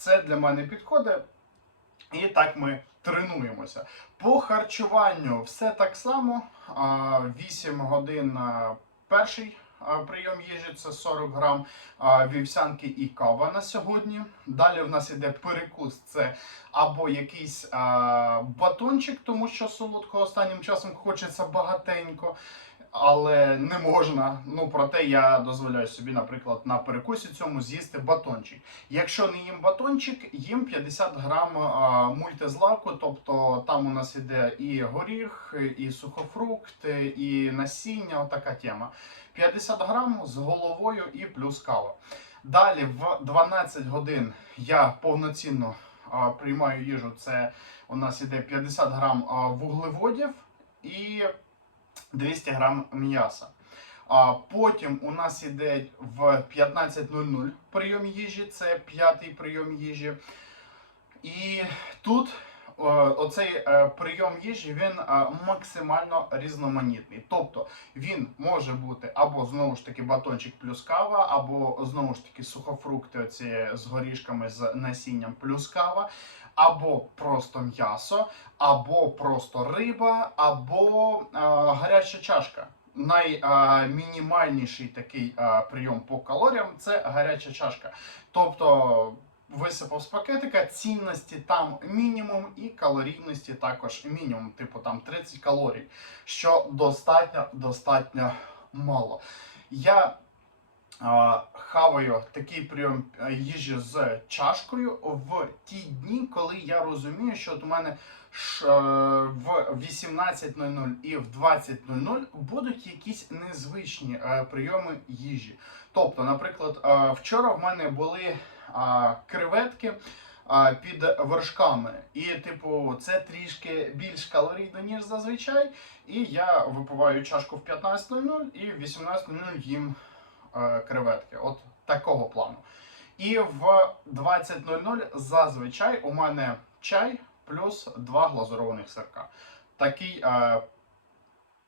Це для мене підходить. І так ми тренуємося. По харчуванню все так само. 8 годин перший прийом їжі це 40 грам вівсянки і кава на сьогодні. Далі в нас іде перекус, це або якийсь батончик, тому що солодкого останнім часом хочеться багатенько. Але не можна. Ну проте я дозволяю собі, наприклад, на перекусі цьому з'їсти батончик. Якщо не їм батончик, їм 50 грам мультизлаку, тобто там у нас іде і горіх, і сухофрукт, і насіння, отака тема. 50 грам з головою і плюс кава. Далі в 12 годин я повноцінно а, приймаю їжу. Це у нас іде 50 грам а, вуглеводів і 200 грам м'яса. А потім у нас іде в 15.00 прийом їжі, це п'ятий прийом їжі. І тут оцей е, прийом їжі він е, максимально різноманітний. Тобто він може бути або знову ж таки батончик плюс кава, або знову ж таки сухофрукти оці з горішками з насінням плюс кава, або просто м'ясо, або просто риба, або е, гаряча чашка. Наймінімальніший такий е, прийом по калоріям це гаряча чашка. Тобто висипав з пакетика, цінності там мінімум, і калорійності також мінімум, типу там 30 калорій, що достатньо, достатньо мало. Я хаваю такий прийом е, їжі з чашкою в ті дні, коли я розумію, що от у мене е, в 18.00 і в 20.00 будуть якісь незвичні е, прийоми їжі. Тобто, наприклад, вчора в мене були креветки під вершками. І, типу, це трішки більш калорійно, ніж зазвичай. І я випиваю чашку в 15.00 і в 18.00 їм креветки. От такого плану. І в 20.00 зазвичай у мене чай плюс два глазурованих сирка. Такий е,